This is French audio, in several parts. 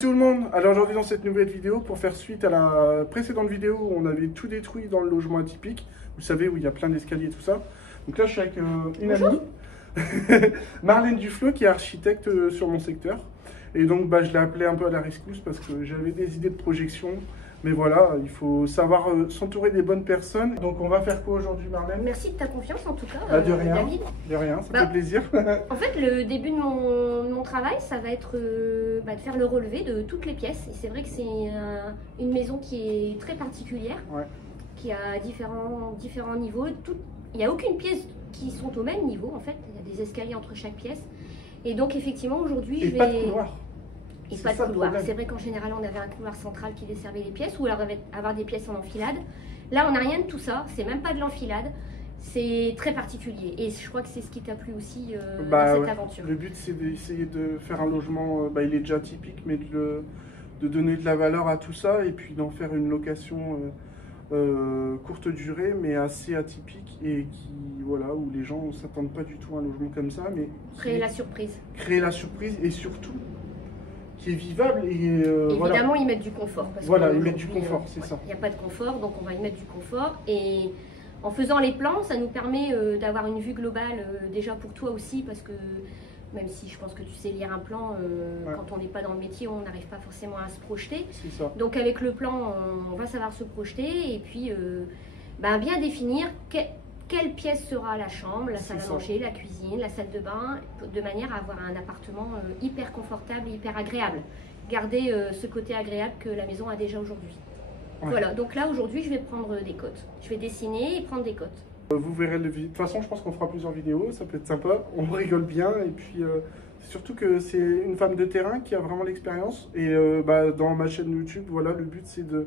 Tout le monde, alors aujourd'hui dans cette nouvelle vidéo, pour faire suite à la précédente vidéo où on avait tout détruit dans le logement atypique, vous savez où il y a plein d'escaliers et tout ça. Donc là je suis avec une amie, Marlène Duflot, qui est architecte sur mon secteur. Et donc je l'ai appelée un peu à la rescousse parce que j'avais des idées de projection. Mais voilà, il faut savoir s'entourer des bonnes personnes. Donc on va faire quoi aujourd'hui, Marlène? Merci de ta confiance en tout cas, de rien, David. De rien, ça fait plaisir. En fait, le début de mon travail, ça va être de faire le relevé de toutes les pièces. Et c'est vrai que c'est une maison qui est très particulière, qui a différents niveaux. Il n'y a aucune pièce qui sont au même niveau en fait. Il y a des escaliers entre chaque pièce. Et donc effectivement aujourd'hui, je vais... pas de couloir. Et pas de couloir. C'est vrai qu'en général, on avait un couloir central qui desservait les pièces, ou alors avoir des pièces en enfilade. Là, on n'a rien de tout ça. C'est même pas de l'enfilade. C'est très particulier. Et je crois que c'est ce qui t'a plu aussi dans cette aventure. Le but, c'est d'essayer de faire un logement, il est déjà typique, mais de donner de la valeur à tout ça, et puis d'en faire une location courte durée, mais assez atypique, et où les gens ne s'attendent pas du tout à un logement comme ça. Mais créer la surprise. Créer la surprise, et surtout... qui est vivable et évidemment ils mettent du confort parce ils mettent du confort, c'est ça. Il n'y a pas de confort, donc on va y mettre du confort, et en faisant les plans ça nous permet d'avoir une vue globale déjà pour toi aussi, parce que même si je pense que tu sais lire un plan, quand on n'est pas dans le métier on n'arrive pas forcément à se projeter, ça. Donc avec le plan on va savoir se projeter, et puis bien définir quelle pièce sera la chambre, la salle à manger, la cuisine, la salle de bain, de manière à avoir un appartement hyper confortable et hyper agréable. Garder ce côté agréable que la maison a déjà aujourd'hui. Voilà, donc là aujourd'hui je vais prendre des cotes. Je vais dessiner et prendre des cotes. Vous verrez le vidéo. De toute façon je pense qu'on fera plusieurs vidéos, ça peut être sympa, on rigole bien, et puis surtout que c'est une femme de terrain qui a vraiment l'expérience. Et dans ma chaîne YouTube, voilà, le but c'est de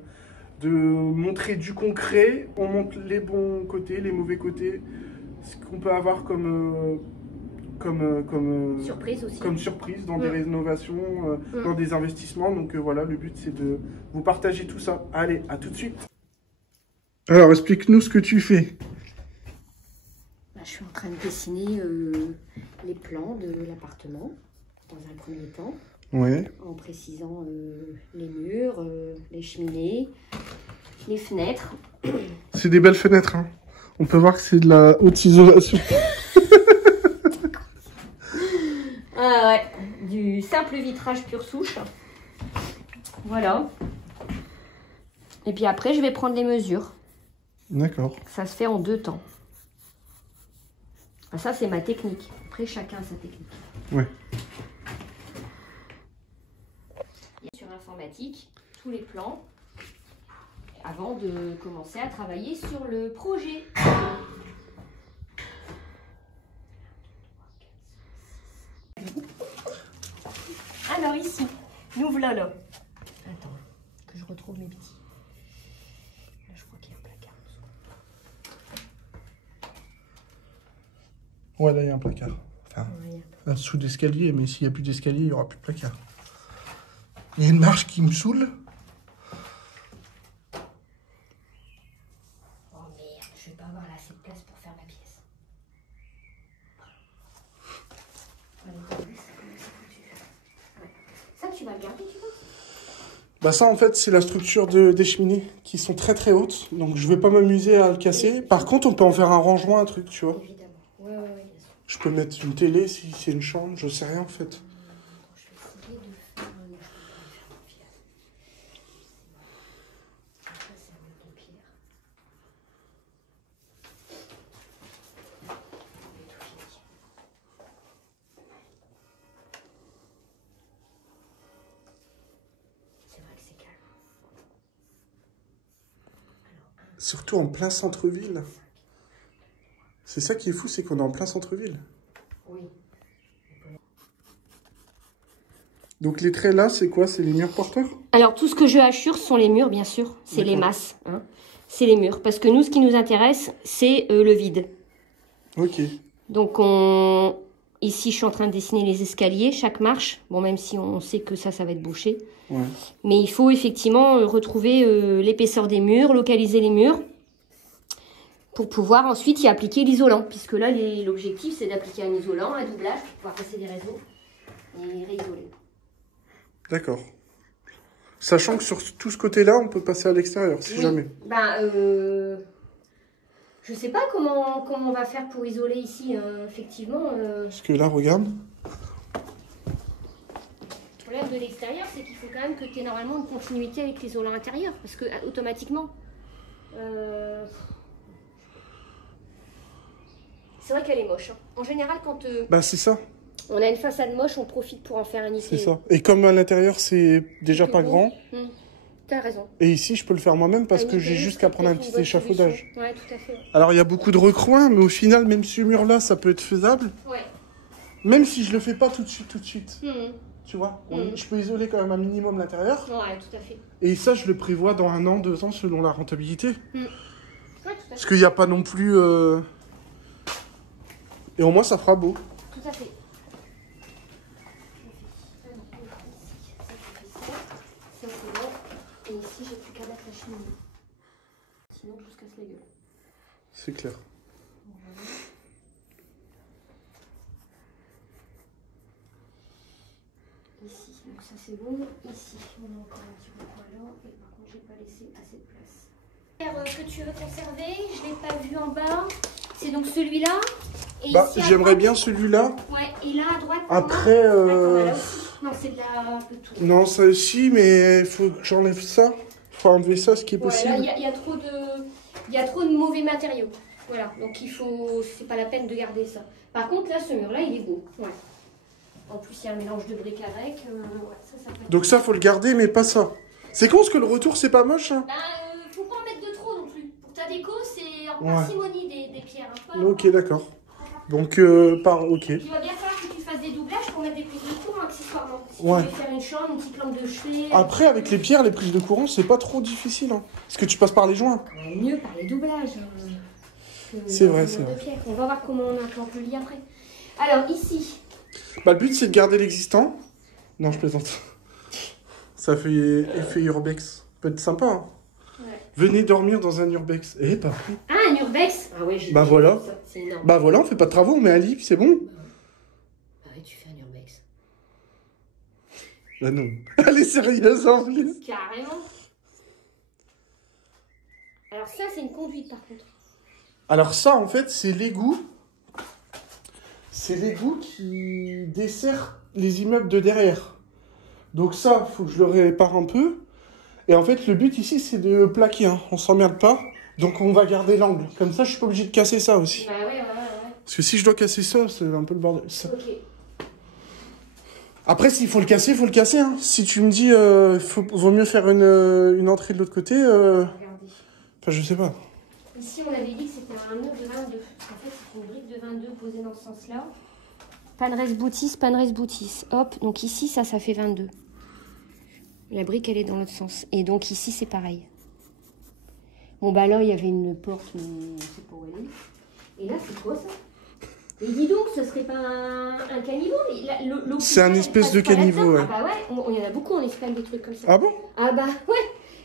montrer du concret. On montre les bons côtés, les mauvais côtés, ce qu'on peut avoir comme surprise aussi. Comme surprise dans des rénovations, dans des investissements. Donc voilà, le but c'est de vous partager tout ça. Allez, à tout de suite. Alors explique-nous ce que tu fais. Je suis en train de dessiner les plans de l'appartement dans un premier temps. En précisant les murs, les cheminées, les fenêtres. C'est des belles fenêtres, hein. On peut voir que c'est de la haute isolation. Ah ouais, du simple vitrage pure souche. Voilà. Et puis après, je vais prendre les mesures. D'accord. Ça se fait en 2 temps. Ça, c'est ma technique. Après, chacun a sa technique. Ouais. Sur informatique, tous les plans, avant de commencer à travailler sur le projet. Alors ici, nous voilà là. Attends, que je retrouve mes petits. Là, je crois qu'il y a un placard. Ouais, là, il y a un placard. Enfin, sous l'escalier, mais s'il n'y a plus d'escalier, il n'y aura plus de placard. Il y a une marche qui me saoule. Oh merde, je vais pas avoir assez de place pour faire ma pièce. Ça, tu vas le garder, tu vois? Ça, en fait, c'est la structure des cheminées qui sont très très hautes. Donc, je vais pas m'amuser à le casser. Par contre, on peut en faire un rangement, un truc, tu vois. Évidemment. Ouais, bien sûr. Je peux mettre une télé si c'est une chambre, je sais rien en fait. Surtout en plein centre-ville. C'est ça qui est fou, c'est qu'on est en plein centre-ville. Oui. Donc les traits là, c'est quoi? C'est les murs porteurs? Alors tout ce que je hachure sont les murs, bien sûr. C'est les masses. Hein. C'est les murs. Parce que nous, ce qui nous intéresse, c'est le vide. Ok. Donc ici, je suis en train de dessiner les escaliers, chaque marche. Bon, même si on sait que ça va être bouché. Ouais. Mais il faut effectivement retrouver l'épaisseur des murs, localiser les murs, pour pouvoir ensuite y appliquer l'isolant. Puisque là, l'objectif, c'est d'appliquer un isolant, un doublage, pour pouvoir passer des réseaux et réisoler. D'accord. Sachant que sur tout ce côté-là, on peut passer à l'extérieur, si jamais. Je sais pas comment on va faire pour isoler ici, effectivement. Parce que là, regarde. Le problème de l'extérieur, c'est qu'il faut quand même que tu aies normalement une continuité avec l'isolant intérieur. Parce que automatiquement... C'est vrai qu'elle est moche. Hein. En général, quand Bah, c'est ça. on a une façade moche, on profite pour en faire un ici. C'est ça. Et comme à l'intérieur, c'est déjà pas grand. T'as raison. Et ici, je peux le faire moi-même parce que j'ai juste qu'à prendre un petit échafaudage. Ouais, tout à fait. Alors, il y a beaucoup de recoins, mais au final, même ce mur-là, ça peut être faisable. Ouais. Même si je le fais pas tout de suite. Mmh. Tu vois, je peux isoler quand même un minimum l'intérieur. Ouais, tout à fait. Et ça, je le prévois dans 1 an, 2 ans, selon la rentabilité. Ouais, tout à fait. Parce qu'il n'y a pas non plus... Et au moins, ça fera beau. Tout à fait. Ça, c'est bon. Et ici, j'ai plus qu'à mettre la cheminée. Sinon, je se casse la gueule. C'est clair. Voilà. Ici, donc ça c'est bon. Ici, on a encore un petit peu là. Et par contre, j'ai pas laissé assez de place. Que tu veux conserver, je l'ai pas vu en bas. C'est donc celui-là. Bah, j'aimerais bien celui-là. Ouais, et là à droite. Après, non, c'est de la un peu tout. Non, ça aussi, mais il faut que j'enlève ça. Faut enlever ça, ce qui est possible. Là, il y a trop de mauvais matériaux. Voilà, donc c'est pas la peine de garder ça. Par contre, là, ce mur-là, il est beau. Ouais. En plus, il y a un mélange de briques avec. Ça peut être... Donc ça, faut le garder, mais pas ça. C'est con, parce que le retour, c'est pas moche. Hein. Bah, faut pas en mettre de trop non plus. Pour ta déco, c'est en parcimonie des pierres. Hein, ok, d'accord. Donc, ok. Il va bien falloir que tu fasses des doublages pour mettre des prises de courant accessoirement. Si tu veux faire une chambre, une petite lampe de chevet. Après, avec les pierres, les prises de courant, c'est pas trop difficile. Hein. Parce que tu passes par les joints. Mieux par les doublages. C'est vrai, c'est vrai. On va voir comment on implante le lit après. Alors, ici. Bah, le but, c'est de garder l'existant. Non, je plaisante. Ça fait effet urbex. Peut être sympa, hein. Ouais. Venez dormir dans un urbex. Eh, pas pris. Ah, un urbex. Ah ouais, bah voilà. C'est énorme. Bah voilà, on fait pas de travaux, on met un lit, c'est bon. Bah ouais, tu fais un urbex. Bah non. Elle est sérieuse en plus. Carrément. Alors ça, c'est une conduite par contre. Alors ça, en fait, c'est l'égout. C'est l'égout qui dessert les immeubles de derrière. Donc ça, faut que je le répare un peu. Et en fait, le but ici, c'est de plaquer. Hein. On s'emmerde pas. Donc on va garder l'angle. Comme ça, je suis pas obligé de casser ça aussi. Bah ouais. Parce que si je dois casser ça, c'est un peu le bordel. Ça. Ok. Après, s'il faut le casser, il faut le casser. Hein. Si tu me dis, vaut mieux faire une entrée de l'autre côté. Enfin, je sais pas. Ici, on avait dit que c'était un mur de 22. En fait, c'est une brique de 22 posée dans ce sens-là. Panres boutis. Hop, donc ici, ça fait 22. La brique, elle est dans l'autre sens. Et donc ici, c'est pareil. Bon, bah là, il y avait une porte, mais on ne sait pas où elle est. Et là, c'est quoi ça? Et dis donc, ce serait pas un caniveau? C'est un espèce de caniveau, ouais. Ah bah ouais, il y en a beaucoup en Espagne, des trucs comme ça. Ah bon? Ah bah ouais.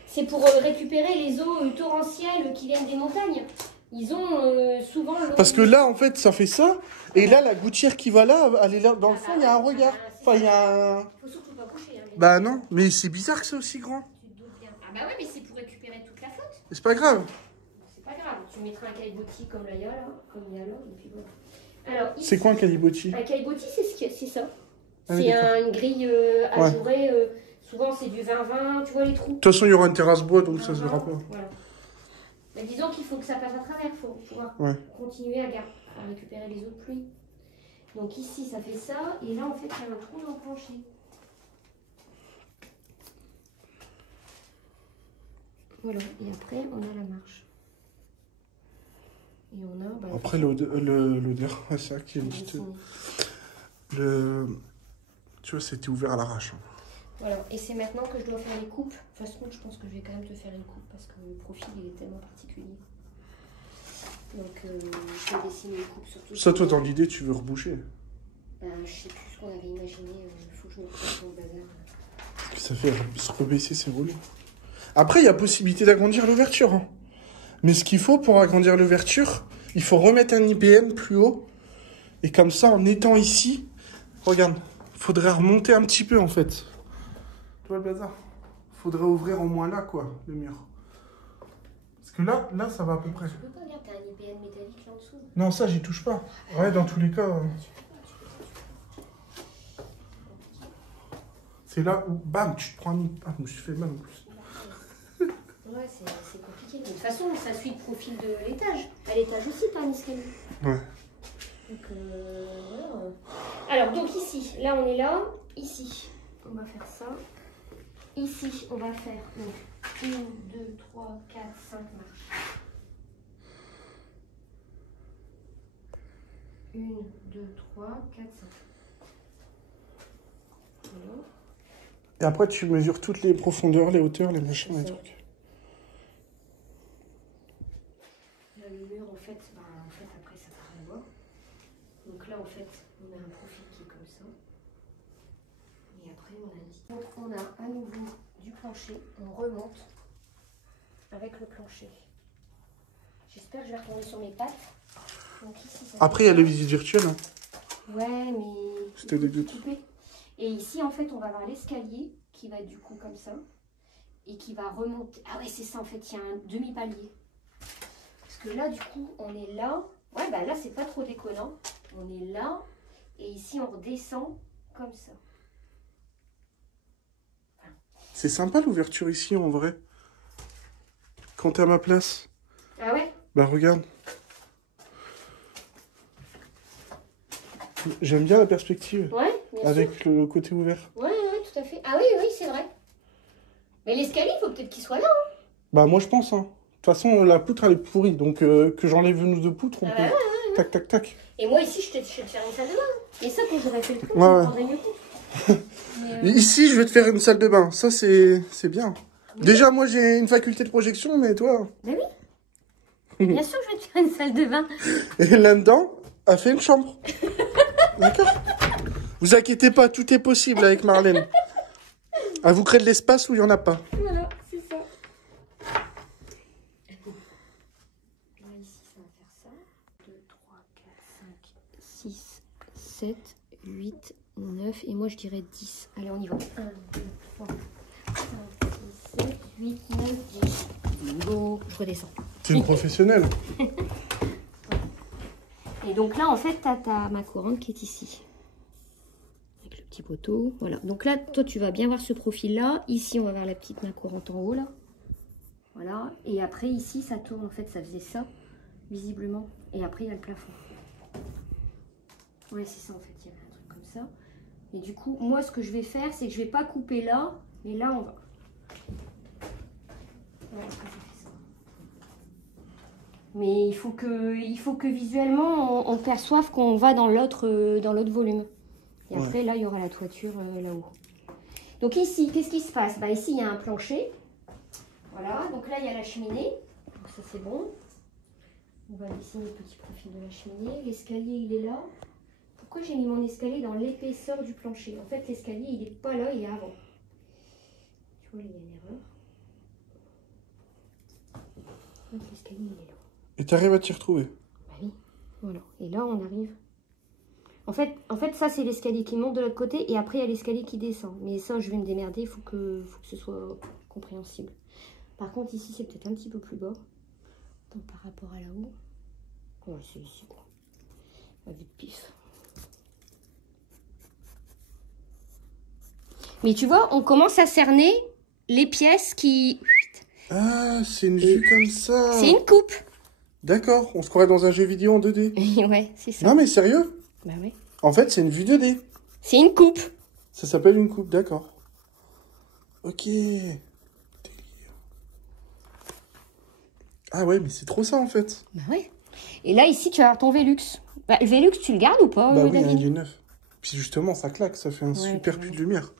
C'est pour récupérer les eaux torrentielles qui viennent des montagnes. Ils ont souvent... Parce que là, en fait, ça fait ça. Et là, la gouttière qui va là, elle est là. Dans le fond, il y a un regard. Enfin, il y a un... Faut surtout pas coucher. Hein, bah non, mais c'est bizarre que c'est aussi grand. Tu te doutes bien. Ah bah ouais, mais c'est pour récupérer toute la flotte. C'est pas grave. C'est pas grave. Tu mettras un caillebotis comme là, comme il y a là. Et puis voilà. Alors, c'est quoi un caillebotis? Un caillebotis, c'est ça. C'est une grille ajourée. Souvent, c'est du 20-20, tu vois les trous. De toute façon, il y aura une terrasse bois, donc ça se verra pas. Voilà. Mais disons qu'il faut que ça passe à travers, il faut pouvoir continuer à récupérer les eaux de pluie. Donc ici, ça fait ça, et là, en fait, il y a un trou dans le plancher. Voilà, et après, on a la marche. Et on a... Bah, après, l'odeur, c'est ça qui est une petite... Tu vois, c'était ouvert à l'arrache. Hein. Voilà, et c'est maintenant que je dois faire les coupes. De toute façon, je pense que je vais quand même te faire une coupe parce que le profil il est tellement particulier. Donc, je vais dessiner une coupe sur tout ça. Ça, toi, dans l'idée, tu veux reboucher? Je sais plus ce qu'on avait imaginé. Il faut que je me prenne dans le bazar. Parce que ça fait se rebaisser, c'est relou. Après, il y a possibilité d'agrandir l'ouverture. Hein. Mais ce qu'il faut pour agrandir l'ouverture, il faut remettre un IPN plus haut. Et comme ça, en étant ici, regarde, il faudrait remonter un petit peu en fait. Tu vois le bazar? faudrait ouvrir au moins là, quoi, le mur. Parce que là, ça va à peu près. Tu peux pas, regarde, t'as un IPN métallique là en dessous. Non, ça, j'y touche pas. Ouais, dans tous les cas. C'est là où, bam, tu te prends un... Ah, je me suis fait mal en plus. Ouais, c'est compliqué. De toute façon, ça suit le profil de l'étage. À l'étage aussi, t'as un escalier. Ouais. Donc, voilà. Alors, donc ici, là, on est là. Ici, on va faire ça. Ici, on va faire 1, 2, 3, 4, 5 marches. 1, 2, 3, 4, 5. Voilà. Et après, tu mesures toutes les profondeurs, les hauteurs, les machins, les trucs. Là, le mur, en fait, après, ça part à voir. Donc là, en fait, on a un profil qui est comme ça. Et après, on a dit. Donc, on a à nouveau du plancher. On remonte avec le plancher. J'espère que je vais retomber sur mes pattes. Donc, ici, ça Après, il y a les visites virtuelles. Hein. Ouais, mais... C'était des doutes. Et ici, en fait, on va avoir l'escalier qui va être du coup comme ça. Et qui va remonter. Ah ouais, c'est ça, en fait, il y a un demi-palier. Parce que là, du coup, on est là. Ouais, bah là, c'est pas trop déconnant. On est là. Et ici, on redescend comme ça. Enfin. C'est sympa l'ouverture ici, en vrai. Quand t'es à ma place. Ah ouais? Bah, regarde. J'aime bien la perspective. Ouais, bien avec sûr. le côté ouvert. Ouais, tout à fait. Ah oui, oui, c'est vrai. Mais l'escalier, il faut peut-être qu'il soit là. Hein. Bah, moi, je pense. Hein. De toute façon, la poutre, elle est pourrie. Donc, que j'enlève une ou deux poutres, on peut... Ouais. Tac, tac, tac. Et moi, ici, je vais te faire une salle de bain. Et ça, quand j'aurais fait le tour, Ouais, je ouais. prendrais mieux compte. Mais, Ici, je vais te faire une salle de bain. Ça, c'est bien. Oui. Déjà, moi, j'ai une faculté de projection, mais toi... Bah oui. Bien sûr que je vais te faire une salle de bain. Et là-dedans, elle fait une chambre. D'accord. Vous inquiétez pas, tout est possible avec Marlène. Elle vous crée de l'espace où il n'y en a pas. Voilà, c'est ça. Là, ici, ça va faire ça. 2, 3, 4, 5, 6, 7, 8, 9. Et moi, je dirais 10. Allez, on y va. 1, 2, 3, 5, 6, 7, 8, 9, 10. Go. Je redescends. T'es une professionnelle. Et donc là, en fait, tu as ma courante qui est ici. Avec le petit poteau. Voilà. Donc là, toi, tu vas bien voir ce profil-là. Ici, on va voir la petite main courante en haut, là. Voilà. Et après, ici, ça tourne. En fait, ça faisait ça, visiblement. Et après, il y a le plafond. Ouais, c'est ça, en fait. Il y avait un truc comme ça. Et du coup, moi, ce que je vais faire, c'est que je vais pas couper là. Mais là, on va... Ouais, est-ce que ça fait ça? Mais il faut que visuellement, on perçoive qu'on va dans l'autre volume. Et après, là, il y aura la toiture là-haut. Donc ici, qu'est-ce qui se passe? Bah, ici, il y a un plancher. Voilà, donc là, il y a la cheminée. Donc ça, c'est bon. On va dessiner le petit profil de la cheminée. L'escalier, il est là. Pourquoi j'ai mis mon escalier dans l'épaisseur du plancher? En fait, l'escalier, il n'est pas là, il est avant. Tu vois, il y a une erreur. Donc l'escalier, il est là. Et tu arrives à t'y retrouver. Bah oui, voilà. Et là, on arrive. En fait ça, c'est l'escalier qui monte de l'autre côté. Et après, il y a l'escalier qui descend. Mais ça, je vais me démerder. Il faut que ce soit compréhensible. Par contre, ici, c'est peut-être un petit peu plus bas. Donc, par rapport à là-haut. Ouais, c'est ici, quoi. À vue de pif. Mais tu vois, on commence à cerner les pièces qui... Ah, c'est une vue comme ça. C'est une coupe. D'accord, on se croirait dans un jeu vidéo en 2D. Ouais, c'est ça. Non mais sérieux? Bah ouais. En fait, c'est une vue 2D. C'est une coupe. Ça s'appelle une coupe, d'accord. Ok. Délire. Ah ouais, mais c'est trop ça en fait. Bah ouais. Et là, ici, tu vas avoir ton Velux. Bah, le Velux, tu le gardes ou pas, Bah oui, David? il est neuf. Puis justement, ça claque, ça fait un super puits de lumière.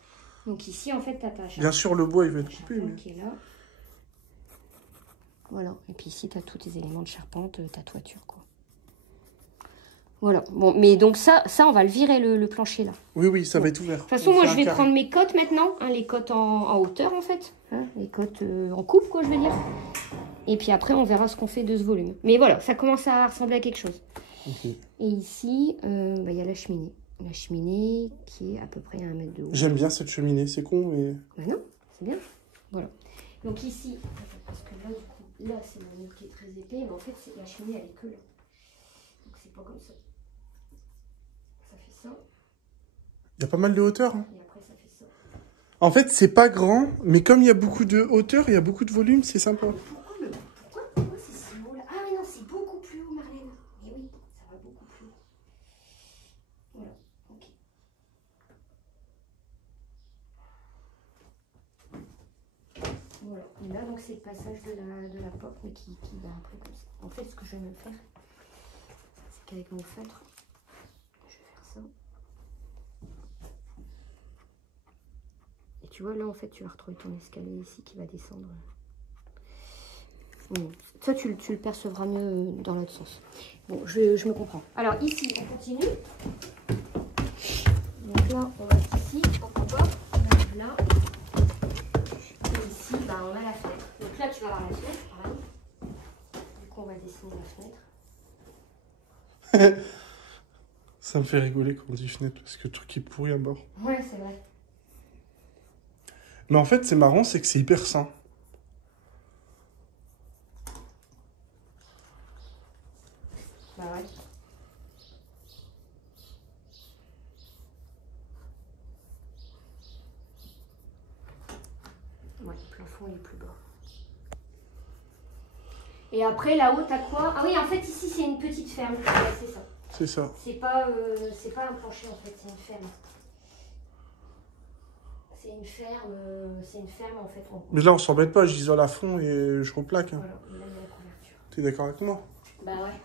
Donc ici, en fait, t'as ta charpente. Bien sûr, le bois, il va être coupé. Mais... qui est là. Voilà. Et puis ici, tu as tous tes éléments de charpente, ta toiture, quoi. Voilà. Bon, mais donc ça on va le virer, le plancher, là. Oui, oui, ça va être ouvert. De toute façon, moi, je vais prendre mes cotes maintenant. Hein, les cotes en hauteur, en fait. Hein, les cotes en coupe, quoi, je veux dire. Et puis après, on verra ce qu'on fait de ce volume. Mais voilà, ça commence à ressembler à quelque chose. Okay. Et ici, bah, y a la cheminée. La cheminée qui est à peu près à 1 mètre de haut. J'aime bien cette cheminée, c'est con, mais... Bah non, c'est bien. Voilà. Donc ici, parce que là, du coup, là, c'est mon mur qui est très épais, mais en fait, la cheminée, elle est que là. Donc c'est pas comme ça. Ça fait ça. Il y a pas mal de hauteur. Hein. Et après, ça fait ça. En fait, c'est pas grand, mais comme il y a beaucoup de hauteur, il y a beaucoup de volume, c'est sympa. Pourquoi c'est si haut là? Ah mais non, c'est beaucoup plus haut, Marlène. Mais oui, ça va beaucoup plus haut. Voilà, ok. Voilà, et là donc c'est le passage de la porte, mais qui va un peu comme ça. En fait, ce que je vais me faire, c'est qu'avec mon feutre, je vais faire ça. Et tu vois, là en fait, tu vas retrouver ton escalier ici qui va descendre. Bon, ça, tu le percevras mieux dans l'autre sens. Bon, je me comprends. Alors ici, on continue. Donc là, on va ici, pourquoi pas, on arrive là. Et ici, bah, on a la fenêtre. Donc là, tu vas avoir la fenêtre, pareil. Du coup, on va dessiner la fenêtre. Ça me fait rigoler quand on dit fenêtre, parce que le truc est pourri à bord. Ouais, c'est vrai. Mais en fait, c'est marrant, c'est que c'est hyper sain. Bah ouais. Ouais, le plafond est plus bas. Et après, là-haut, t'as quoi? Ah oui, en fait, ici, c'est une petite ferme. Ouais, c'est ça. C'est ça. C'est pas un plancher, en fait, c'est une ferme. C'est une ferme, en fait. Mais là, on s'embête pas, j'isole à fond et je replaque. Hein. Voilà, là, il y a la couverture. T'es d'accord avec moi? Bah ouais.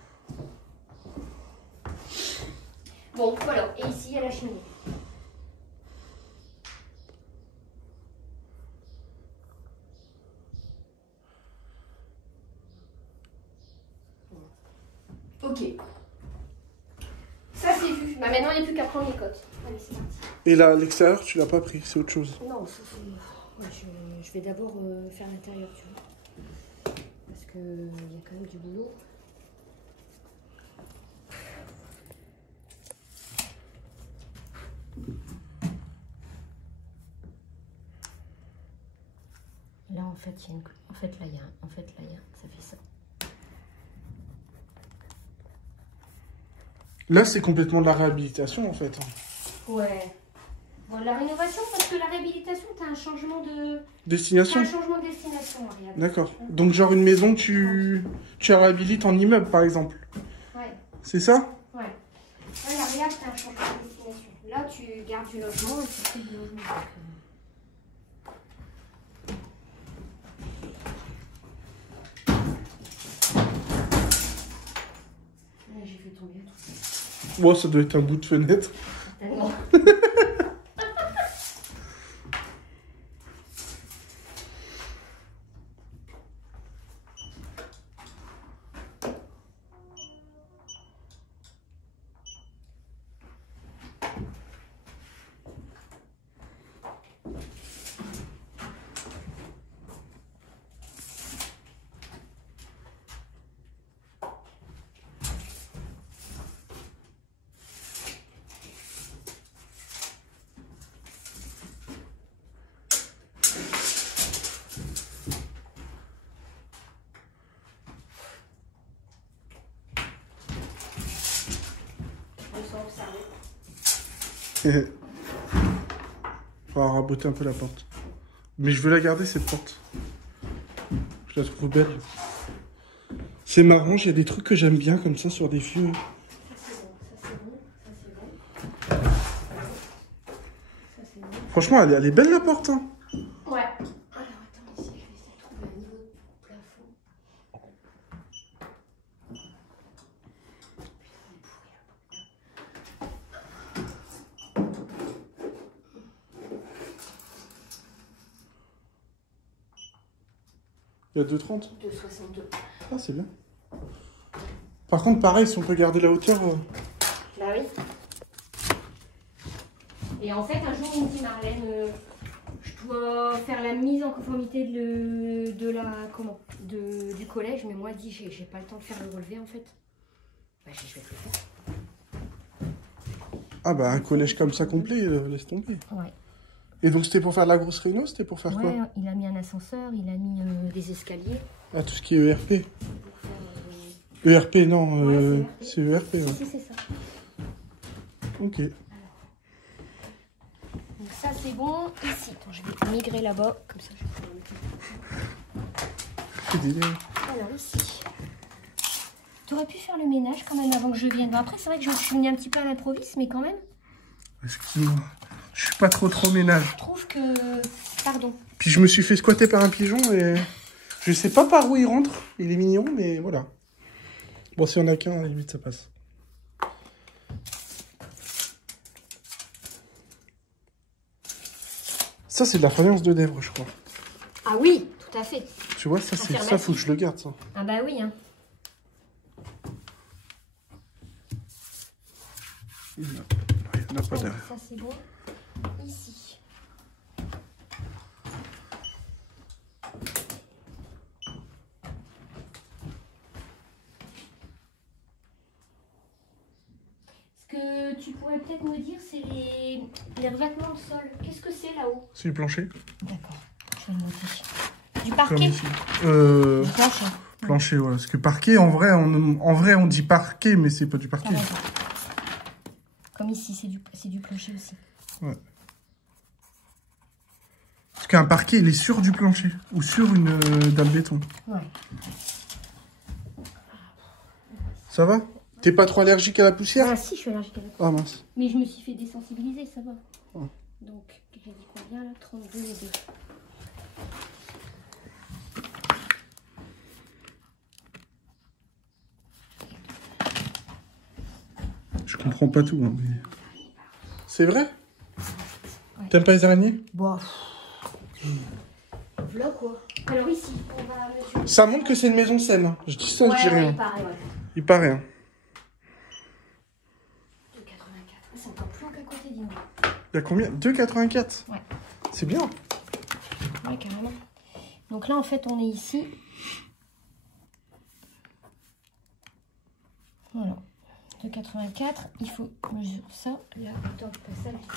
Bon, voilà. Et ici, il y a la cheminée. Ok. Ça, c'est vu. Bah maintenant, il n'y a plus qu'à prendre les cotes. Allez, c'est parti. Et là, l'extérieur, tu l'as pas pris, c'est autre chose. Non, ça, c'est... Ouais, je vais d'abord faire l'intérieur, tu vois. Parce qu'il y a quand même du boulot. Là, en fait, il y a une... En fait, là, il y a... Ça fait ça. Là, c'est complètement de la réhabilitation, en fait. Ouais. Bon, la rénovation, parce que la réhabilitation, tu as un changement de... Destination? Un changement de destination, Ariane. D'accord. Donc, genre une maison, tu la réhabilites en immeuble, par exemple. Ouais. C'est ça? Ouais. Là, la réhab, tu as un changement de destination. Là, tu gardes du logement et tu fais du logement. Là, j'ai fait tomber un truc. Bon, ça doit être un bout de fenêtre. Tellement. On va raboter un peu la porte. Mais je veux la garder, cette porte. Je la trouve belle. C'est marrant, il y a des trucs que j'aime bien comme ça sur des vieux. Ça c'est bon, ça c'est bon. Ça c'est bon. Franchement, elle est belle la porte. Hein. Ouais. Alors attends, ici je vais essayer de trouver un niveau de plafond. Il y a 2,30. 2,62. Ah, c'est bien. Par contre, pareil, si on peut garder la hauteur... Bah oui. Et en fait, un jour, on me dit, Marlène, je dois faire la mise en conformité du collège, mais moi, dit, j'ai pas le temps de faire le relevé, en fait. Bah, je vais te le faire. Ah bah, un collège comme ça complet, laisse tomber. Ouais. Et donc c'était pour faire de la grosse réno, c'était pour faire quoi? Il a mis un ascenseur, il a mis des escaliers. Ah, tout ce qui est ERP. ERP, non, c'est ERP. Ouais. Si, c'est ça. Ok. Donc ça c'est bon. Ici, attends, je vais migrer là-bas, comme ça je vais... Alors ici. Tu aurais pu faire le ménage quand même avant que je vienne. Bon, après c'est vrai que je suis venue un petit peu à l'improviste, mais quand même. Excuse-moi. Je suis pas trop ménage. Je trouve que... Pardon. Puis je me suis fait squatter par un pigeon et... Je sais pas par où il rentre. Il est mignon, mais voilà. Bon, si on a qu'un, à la limite, ça passe. Ça, c'est de la faïence de Dèvres, je crois. Ah oui, tout à fait. Tu vois, ça, c'est ça, faut que je le garde, ça. Ah bah oui, hein. Il n'y en a pas derrière. Ça, c'est bon. Ici. Ce que tu pourrais peut-être me dire, c'est les revêtements de sol. Qu'est-ce que c'est là-haut? C'est du plancher. D'accord, je vais le noter. Du parquet. Comme ici. Du plancher. Plancher, voilà. Parce que parquet, en vrai, on dit parquet, mais c'est pas du parquet. Comme ici, c'est du plancher aussi. Ouais. Parce qu'un parquet, il est sur du plancher. Ou sur une dalle béton. Ouais. Ça va? T'es pas trop allergique à la poussière? Ah si, je suis allergique à la poussière. Ah mince. Mais je me suis fait désensibiliser, ça va. Oh. Donc, j'ai dit combien là? 32 et 2. Je comprends pas tout, hein, mais... C'est vrai? Ouais. T'aimes pas les araignées? Bon. Voilà quoi. Alors ici, on va mesurer. Ça montre que c'est une maison saine. Hein. Je dis ça, je dis rien. Il paraît, ouais. Il paraît. Hein. 2,84. C'est encore plus long qu'à côté, dis-moi. Il y a combien? 2,84. Ouais. C'est bien. Ouais, carrément. Donc là, en fait, on est ici. Voilà. 2,84. Il faut mesurer ça. Là, attends, je passe ça vite.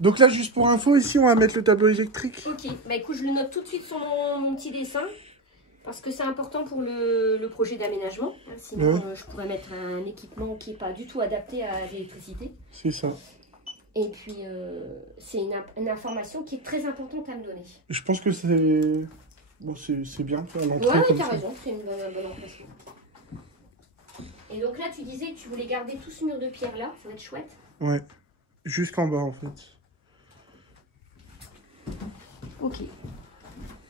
Donc là, juste pour info, ici, on va mettre le tableau électrique. Ok, bah écoute, je le note tout de suite sur mon petit dessin. Parce que c'est important pour le projet d'aménagement. Hein, sinon, je pourrais mettre un équipement qui n'est pas du tout adapté à l'électricité. C'est ça. Et puis, c'est une information qui est très importante à me donner. Je pense que c'est... Bon, c'est bien faire l'entrée. Ouais, oui, t'as raison, c'est une bonne emplacement. Et donc là, tu disais que tu voulais garder tout ce mur de pierre là, ça va être chouette. Ouais, jusqu'en bas en fait. Ok.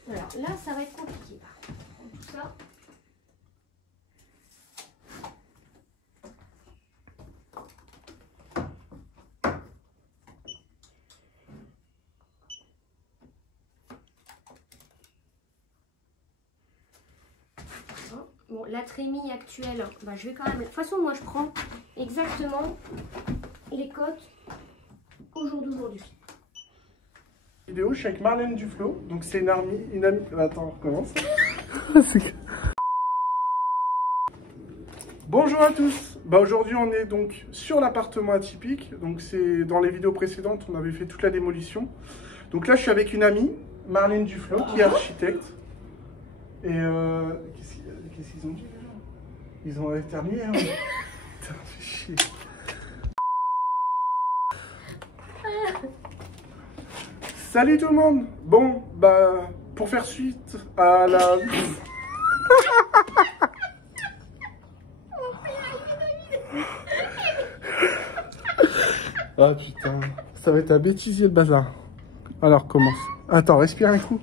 Alors là, ça va être compliqué. Tout ça. Bon, la trémie actuelle, bah, je vais quand même... De toute façon, moi, je prends exactement les cotes au jour d'aujourd'hui. Vidéo, je suis avec Marlène Duflo. Donc, c'est une amie... Attends, on recommence. Bonjour à tous. Bah, aujourd'hui, on est donc sur l'appartement atypique. Donc, c'est dans les vidéos précédentes, on avait fait toute la démolition. Donc là, je suis avec une amie, Marlène Duflo, qui est architecte. Et qu'est-ce qu'ils ont dit? Ils ont éternué, hein. Putain, fais chier. Salut tout le monde. Bon, bah, pour faire suite à la... Ah putain, ça va être un bêtisier le bazar. Alors, commence. Attends, respire un coup.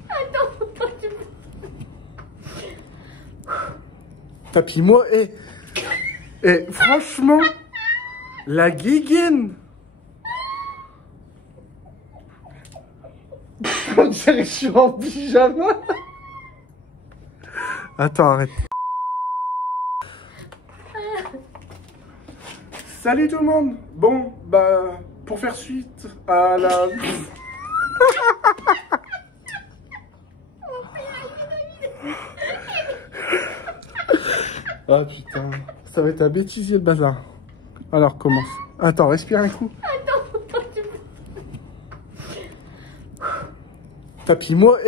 Tapis moi, et franchement, la guiguine. On dirait que je suis en pyjama. Attends, arrête. Salut tout le monde. Bon, bah, pour faire suite à la... Ah putain, ça va être un bêtisier le bazar. Alors commence. Attends, respire un coup. Attends, Tapis-moi,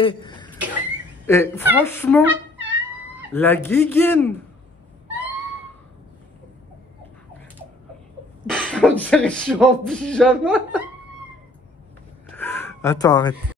franchement, la guéguine. On dirait que je suis en pyjama. Attends, arrête.